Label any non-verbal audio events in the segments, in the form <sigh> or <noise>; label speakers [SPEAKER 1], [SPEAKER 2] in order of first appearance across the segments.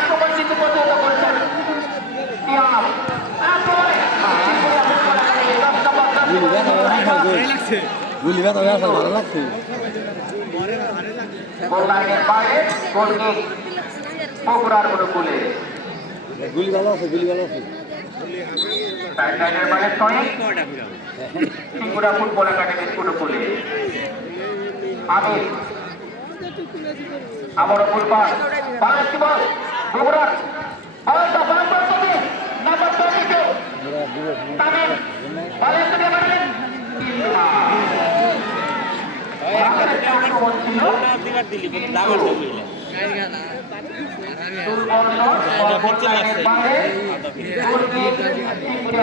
[SPEAKER 1] আক্রমণ কিন্তু প্রতিহত করছেন
[SPEAKER 2] গুলি ব্যথা আসা ভালো লাগছে
[SPEAKER 1] গোল
[SPEAKER 2] ভালো আছে গুলি ভালো আছে
[SPEAKER 1] ফুটবল একাডেমির অনুকূলে আমির আবারও বারবার কবি নাম্বার টোয়েন্টি টু
[SPEAKER 2] ওরা দূরে
[SPEAKER 1] তামিম বলের দিকে বাড়লেন আক্রমণ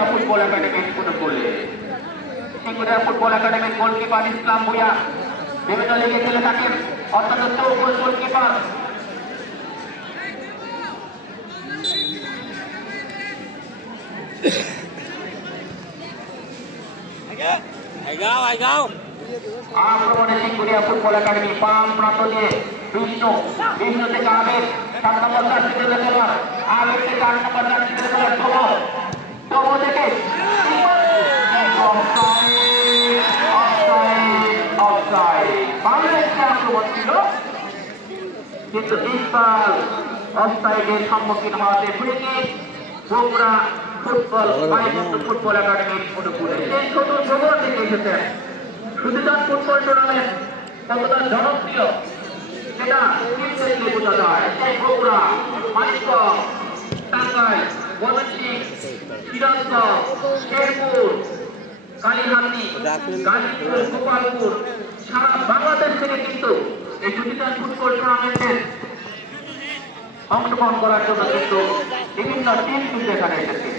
[SPEAKER 1] ফুটবল একাডেমির ফুটবল একাডেমির গোলকিপার ইসলাম ভুইয়া বিভিন্ন লিগে খেলে থাকেন অত্যন্ত চৌকস গোলকিপার আক্রমণে সিঙ্গুরিয়া ফুটবল একাডেমি বাম প্রান্ত দিয়ে বিষ্ণু বিষ্ণু থেকে আবির সাত নম্বর চারটি থেকে খেলোয়াড় থেকে আট নম্বর চারটি থেকে খেলোয়াড় টোমো টোমো থেকে বাংলাদেশে আক্রমণ ছিল। কিন্তু ইসবাল অফসাইডের সম্মুখীন হওয়াতে ফ্রিকি বগুড়া ফুটবল ফুটবল একাডেমির অনুকূলে। এই ছোট বগুড়া থেকে এসেছেন। সুবিধান ফুটবল টুর্নামেন্ট কতটা জনপ্রিয় সেটা কিন্তু বোঝা যায়। এই বগুড়া মানিকগঞ্জ টাঙ্গাইল ময়মনসিংহ সিরাজগঞ্জ শেরপুর কালীহান্দি গাজীপুর গোপালপুর সারা বাংলাদেশ থেকে কিন্তু এই সুবিধান ফুটবল টুর্নামেন্টের অংশগ্রহণ করার জন্য কিন্তু বিভিন্ন টিম কিন্তু এখানে এসেছে।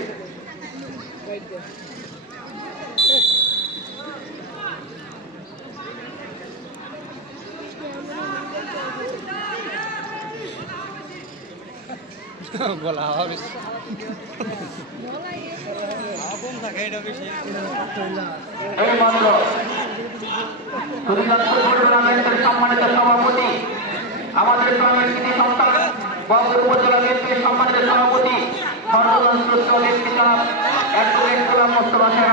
[SPEAKER 1] <laughs>
[SPEAKER 2] বলা হবে
[SPEAKER 1] এই মাত্র সুবিধান ফুটবল টুর্নামেন্টের সম্মানিত সভাপতি আমাদের কৃতি সন্তান বন্দর উপজেলা বিএনপির সম্মানিত সভাপতি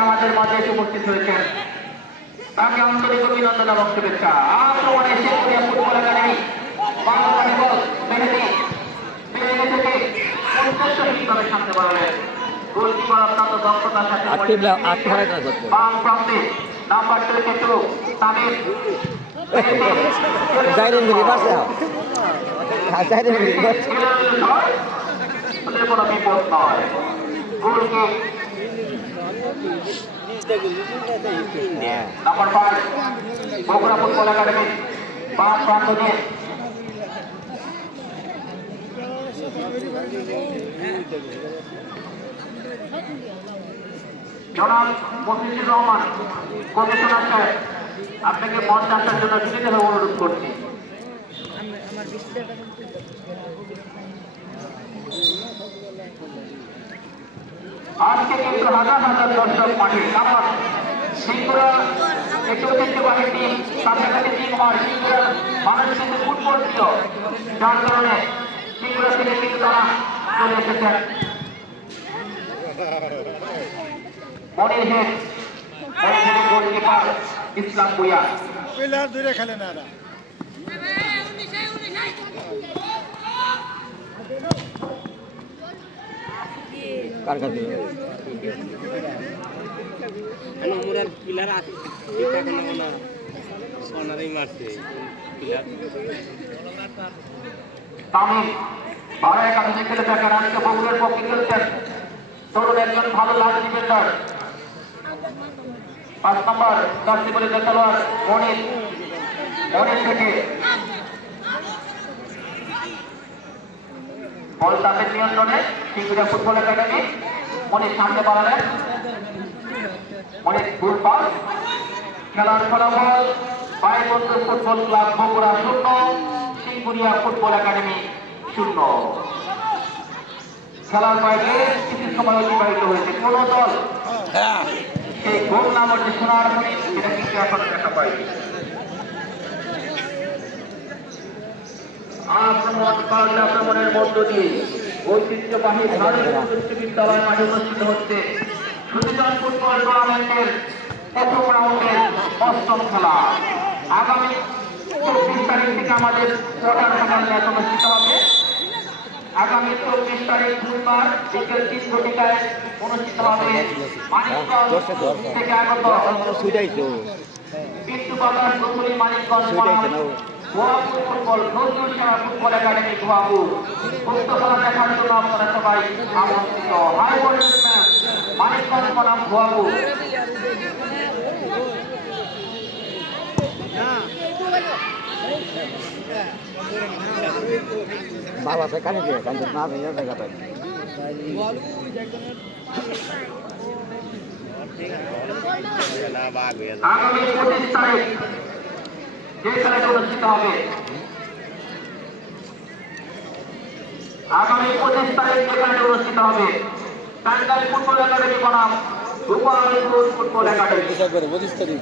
[SPEAKER 1] আমাদের মাঝে এসে উপস্থিত হয়েছেন তাকে আন্তরিক অভিনন্দন এবং শুভেচ্ছা। আক্রমণে শেখুরিয়া ফুটবল একাডেমি বাংলাদেশ মেহেদি মেহেদি থেকে সামনে বাড়ালেন।
[SPEAKER 2] আটকে আটকে হারাই কাজ করতে
[SPEAKER 1] নাম্বার টু তামিম।
[SPEAKER 2] যাইরেন গুলি বাসে যাইরেন গুলি বাসে
[SPEAKER 1] ওদের কোনো বিপদ নয়। Goal kick number five Bogura football academy বাম প্রান্ত দিয়ে। জনাব মফিজুর রহমান কমিশনার সাহেব আপনাকে মঞ্চ আসার জন্য বিনীতভাবে অনুরোধ করছি। আজকে কিন্তু হাজার হাজার দর্শক মাঠে কারণ সিঙ্গুরা একটি ঐতিহ্যবাহী টিম কাছাকাছি টিম হয় সিঙ্গুরা মানুষ কিন্তু ফুটবল প্রিয়। যার কারণে সিঙ্গুরা থেকে কিন্তু তারা চলে এসেছেন। মনির হেড মনির হেডের গোলকিপার ইসলাম ভুইয়া
[SPEAKER 3] পিলার দূরে খেলে না এরা।
[SPEAKER 2] কার কাছে?
[SPEAKER 4] মুরার পিলার আছে কোনো সোনারই মারছে পিলার
[SPEAKER 1] তামিম বারো একাদশে খেলে থাকেন আজকে বগুড়ার পক্ষে খেলছেন। তরুণ একজন ভালো ডিফেন্ডার পাঁচ নম্বর বলে খেলোয়াড় মনির মনির থেকে বল তাদের নিয়ন্ত্রণে সিঙ্গুরিয়া ফুটবল একাডেমি, মনির সামনে বাড়ালেন। মনির ফুল পাস, খেলার ফলাফল বাইবন্ধু ফুটবল ক্লাব বগুড়া শূন্য সিঙ্গুরিয়া ফুটবল একাডেমি শূন্য। খেলার বাইরে কিছু সময় অতিবাহিত হয়েছে। কোন দল সেই গোল নামের যে সোনার হরিণ সেটা কিন্তু এখনও দেখা পাইনি। আক্রমণ পাল্টা আক্রমণের মধ্য দিয়ে ঐতিহ্যবাহী ভারতীয় উচ্চ বিদ্যালয় মাঠে অনুষ্ঠিত হচ্ছে। সুবিধান ফুটবল টুর্নামেন্টের প্রথম রাউন্ডের অষ্টম খেলা। আগামী চব্বিশ তারিখ থেকে আমাদের কোয়ার্টার ফাইনাল ম্যাচ অনুষ্ঠিত হবে। আগামী চব্বিশ তারিখ বুধবার বিকেল তিন ঘটিকায় অনুষ্ঠিত হবে মানিকগঞ্জ থেকে আগত
[SPEAKER 2] সুইটাই তো
[SPEAKER 1] বিট্টু বাজার নতুন মানিকগঞ্জ
[SPEAKER 2] সেটাই
[SPEAKER 1] গোয়াপুর ফুটবল নজরুল সেনা ফুটবল একাডেমি গোয়াপুর উক্ত খেলা দেখার জন্য আপনারা সবাই আমন্ত্রিত হাই ভোল্টেজ ম্যাচ মানিকগঞ্জ বনাম গোয়াপুর
[SPEAKER 2] বাবা সে কানে দিয়ে কানে না দিয়ে দেখা পাই
[SPEAKER 1] আগামী পঁচিশ তারিখ যে খেলাটি অনুষ্ঠিত হবে। আগামী পঁচিশ তারিখ যে খেলাটি অনুষ্ঠিত হবে টাঙ্গাইল ফুটবল একাডেমি। বনাম ফুটবল একাডেমি
[SPEAKER 2] পঁচিশ তারিখ।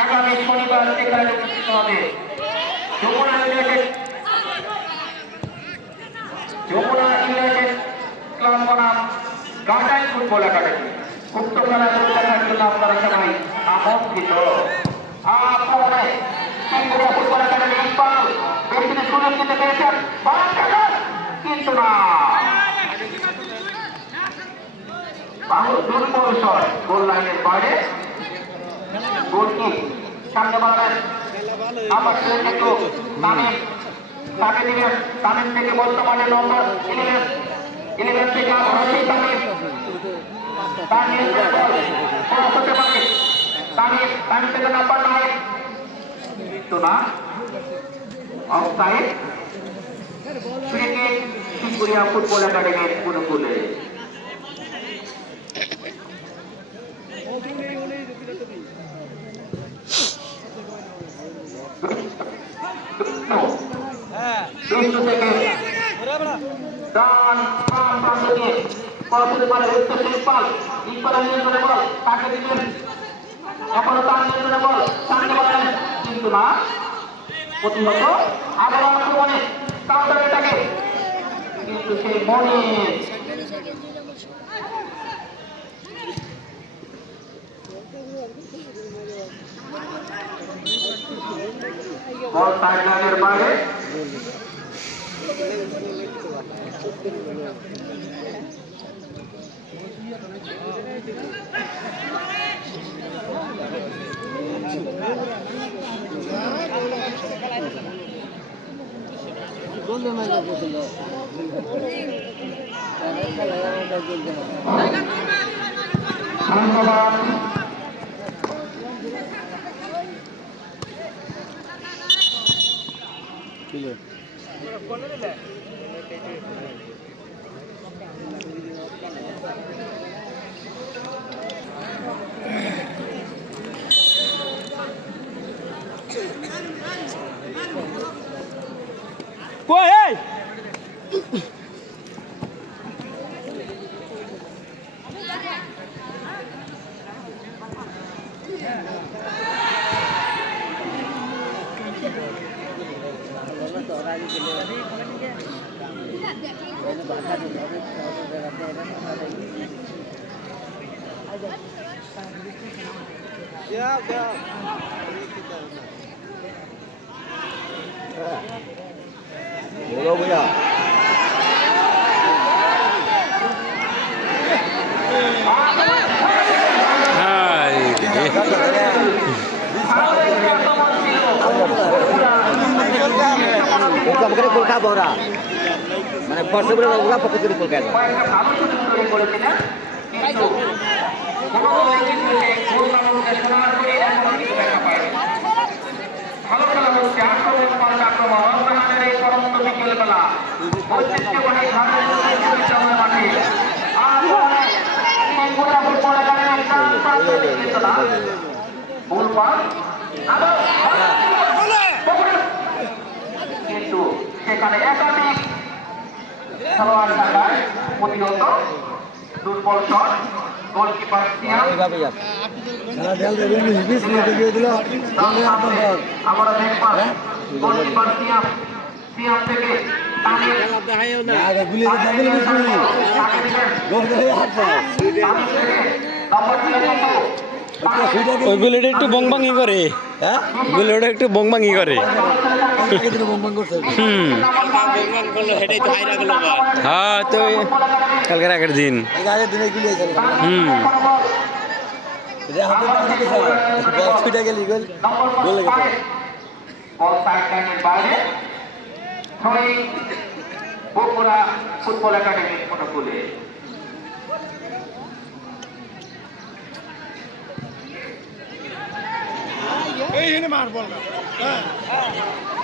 [SPEAKER 1] আগামী শনিবার সেখানে অনুষ্ঠিত হবে। Jamuna united Jamuna united club বনাম গাটাই ফুটবল একাডেমি। উক্ত খেলা দেখার জন্য আপনারা সবাই আমন্ত্রিত। আপনারা বাইরে সামনে বাড়াবেন তামিম তাকে দিবেন তামিম থেকে বর্তমানে নম্বর ইলেভেন ইলেভেন থেকে আবার তামিম। নাম্বার না? ফুটবল একাডেমির অনুকূলে বিষ্ণু থেকে ডান, বাম প্রান্ত দিয়ে পথে পারে উত্তর ইকবাল ইকবালের নিয়ন্ত্রণে বল, তাকে দিবেন। এখনও তার নিয়ন্ত্রণে বল, সামনে বলেন। কিন্তু না প্রতিহত আবার আক্রমণে কাউন্টার এটাকে কিন্তু সেই মনে। বল লাইনের বাইরে। ধন্যবাদ
[SPEAKER 2] কিলো কই এই পকেটে কলকা ভরা মানে ফর্সে করে ওরা
[SPEAKER 1] পকেট ভালো খেলা হচ্ছে আক্রমণ আক্রমণ সেখানে একাধিক খেলোয়াড় থাকায় প্রতিহত দুর্বল শট গোলকিপার সিয়াম।
[SPEAKER 2] এইভাবেই আছে।
[SPEAKER 1] আমরা দেখবার। গোলকিপার সিয়াম। সিয়াম থেকে তামিল তাকে দিলেন তামিল থেকে নম্বর দিয়ে
[SPEAKER 5] ওই গুলিটা একটু বংবাঙ্গি করে। হ্যাঁ? গুলিটা একটু বংবাঙ্গি করে। হুম হ্যাঁ তো কালকের আগের দিন। হুম।
[SPEAKER 1] বাইরে ফুটবল একাডেমির অনুকূলে
[SPEAKER 3] এই মার বল।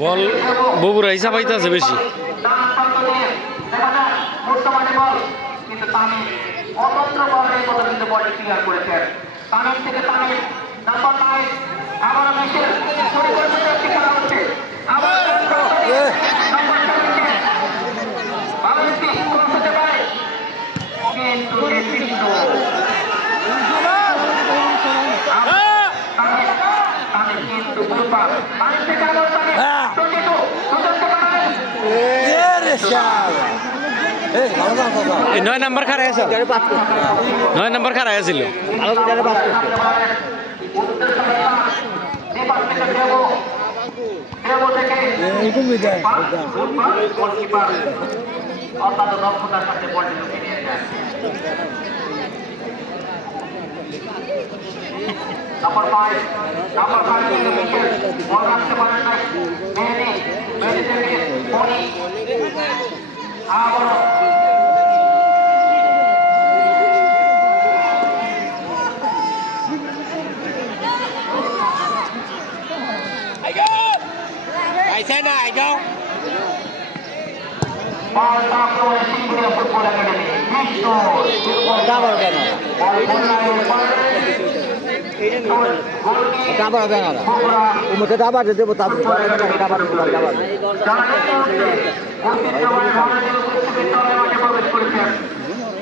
[SPEAKER 1] বল বগুড়া
[SPEAKER 5] হিসাব আছে বেশি।
[SPEAKER 1] বল কিন্তু তামিম অতন্ত্র কিন্তু বলটি ক্লিয়ার করেছেন। তামিম থেকে তামিম নাম্বার নাইন আবার মিশেল পরিকল্পিত একটি খেলা হচ্ছে আবার নাম্বার সেভেন্টিন ভালো একটি ক্রস হতে পারে কিন্তু নেতৃত্ব তামিম তামিম কিন্তু বুলপাস তামিম থেকে আবার তামিম টোয়েন্টি টু সুযোগ বানালেন
[SPEAKER 5] এই নয় নাম্বার খারাই আছে নয় নাম্বার খারাই আছিল।
[SPEAKER 1] অত্যন্ত দক্ষতার সাথে বলটি ঢুকে নিয়ে বল আক্রমণে সিংহুরিয়া ফুটবল একাডেমি বিশ্ব ফুটবল
[SPEAKER 2] আবার কেন
[SPEAKER 1] বল বন্যায়ের বলে গোলকি
[SPEAKER 2] আবার কেন
[SPEAKER 1] বগুড়া
[SPEAKER 2] উমতে আবার দেবো তারপর আবার আবার
[SPEAKER 1] যারা এই মুহূর্তে ঐতিহ্যবাহী বাংলাদেশ উচ্চ বিদ্যালয় মাঠে প্রবেশ করেছেন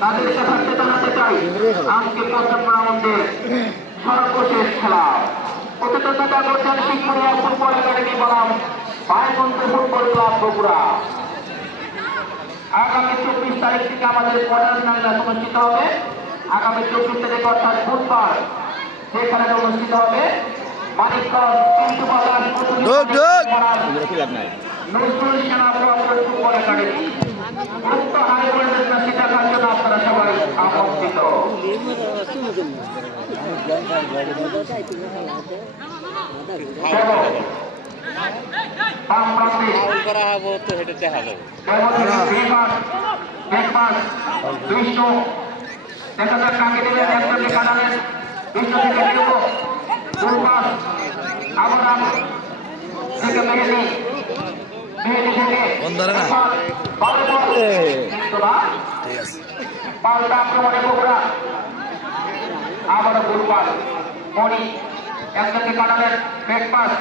[SPEAKER 1] তাদেরকে থাকতে জানাতে চাই আজকে প্রথম রাউন্ডের সর্বশেষ খেলা প্রতিদ্বন্দ্বিতা করছেন সিংহরিয়া ফুটবল একাডেমি বনাম ভাইবন্ধু ফুটবল ক্লাব বগুড়া আগামী চব্বিশ তারিখ থেকে আমাদের কোয়ার্টার ফাইনাল অনুষ্ঠিত হবে। আগামী চব্বিশ তারিখ অর্থাৎ বুধবার খেলাটা অনুষ্ঠিত হবে মানিকগঞ্জ তিনশো বাজার নজরুল সেনা প্রবর্তন ফুটবল একাডেমি। উক্ত হাই ভোল্টেজ ম্যাচটি আপনারা সবাই আমন্ত্রিত।
[SPEAKER 4] করা হব তো সেটা দেখা যাবে
[SPEAKER 1] বেগবাস বেগবাস দুইশো দেখা যাক কাকে দিলেন একজনকে কাটালেন দুইশো থেকে বিয়োগ দুর্বাস আবরাম থেকে মেহেদি মেহেদি থেকে বারে বল কিন্তু না পাল্টা আক্রমণে বগুড়া আবারও দুর্বাস মণি একজনকে কাটালেন বেগবাস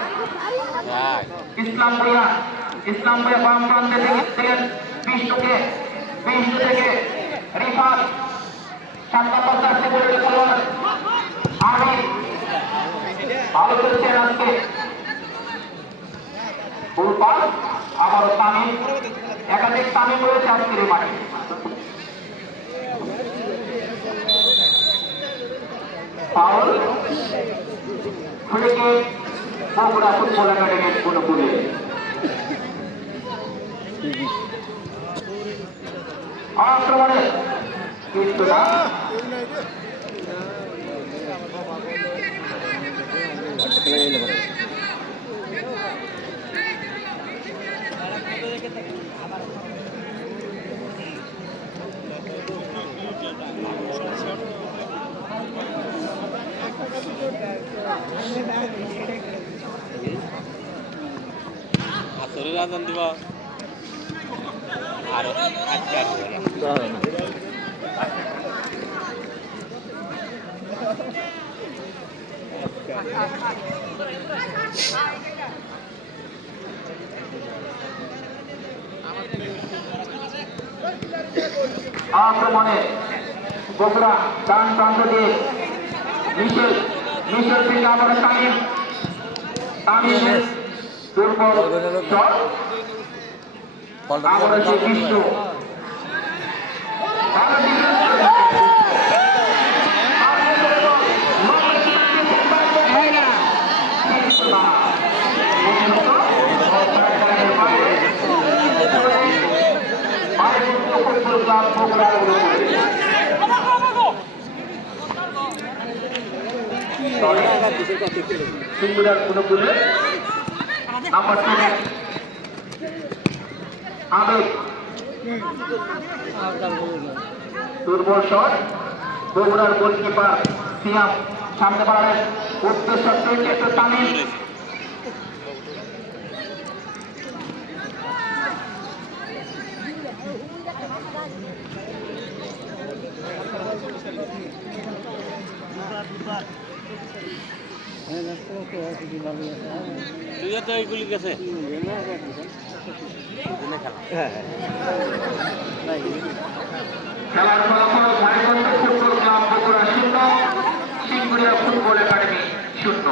[SPEAKER 1] ইসলাম ভাইয়া ইসলাম ভাইয়া বাম প্রান্তে দিলেন বিষ্ণুকে। বিষ্ণু থেকে রিফাত সাত নম্বর আমি ভালো করেছেন আজকে ফুলপাল, আবারও তামিম। একাধিক তামিম রয়েছে আজকের মাঠে। পাউল খুলেকে বগুড়া ফুটবল একাডেমির অনুকূলে আক্রমণে কিন্তু
[SPEAKER 4] আসরের আজান দিব আর আজকে
[SPEAKER 1] আক্রমণে বগুড়া ডান প্রান্ত দিয়ে মিশেল মিশেল থেকে আবার তামিম তামিমের দুর্বল শট আবার সে বিষ্ণু ভালো defense করেছে। তামিমের বল, লম্বা শট, কিন্তু না। পর্যন্ত অফসাইডের বাইরে। বাইরে ফুটবল ক্লাব বগুড়ার বিরুদ্ধে। সিঙ্গুলার অনুকূলে নাম্বার টেনে আবেগ। দুর্বল শট, বগুড়ার গোলকিপার সিয়াম সামনে বাড়ালেন। উদ্দেশ্য একটু তামিম।
[SPEAKER 4] তুইও তো এইগুলি গেছে।
[SPEAKER 2] হ্যাঁ
[SPEAKER 1] খেলার ফলাফল ঝাড়খণ্ড ফুটবল ক্লাব বগুড়া শূন্য সিঙ্গুরিয়া ফুটবল একাডেমি শূন্য।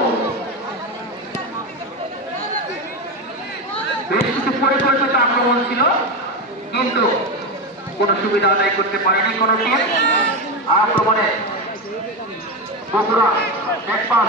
[SPEAKER 1] বেশ কিছু পরিকল্পিত আক্রমণ ছিল কিন্তু কোনো সুবিধা আদায় করতে পারেনি কোনো টিম আক্রমণে বগুড়া এক পাস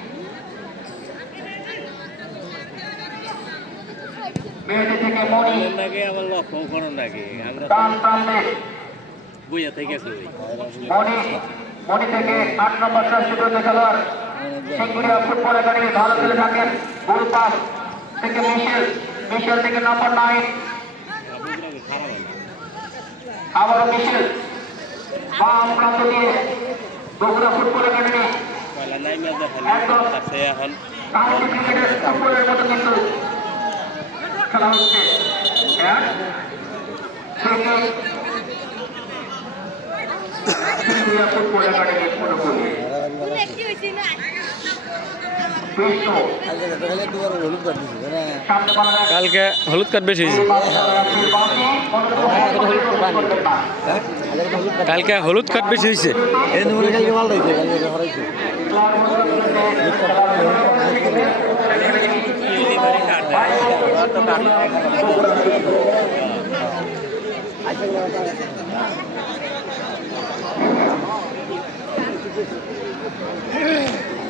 [SPEAKER 1] মেহেদি থেকে মণি
[SPEAKER 4] নাকি আমার লক্ষ্য করো নাকি আমরা
[SPEAKER 1] ডান প্রান্তে
[SPEAKER 4] বইয়া থেকে গেছি
[SPEAKER 1] মণি মণি থেকে আট নম্বর সংস্কৃত খেলোয়াড় সিঙ্গুরিয়া ফুটবল একাডেমি ভালো খেলে থাকেন গোল পাস থেকে মিশেল মিশেল থেকে নম্বর নাইন আবারও মিশেল। বাম প্রান্ত দিয়ে বগুড়া ফুটবল একাডেমি। কাউন্টি ক্রিকেটের ফুটবলের মতো কিন্তু খেলা হচ্ছে এক থেকে সিঙ্গুরিয়া ফুটবল একাডেমি পুরোপুরি বিষ্ণু সামনে বাংলা
[SPEAKER 5] কালকে হলুদ কার্ড বেশি হয়েছে কালকে হলুদ কার্ড বেশি হয়েছে
[SPEAKER 2] এই numero কালকে పెడుతున్నారు
[SPEAKER 1] Yeah.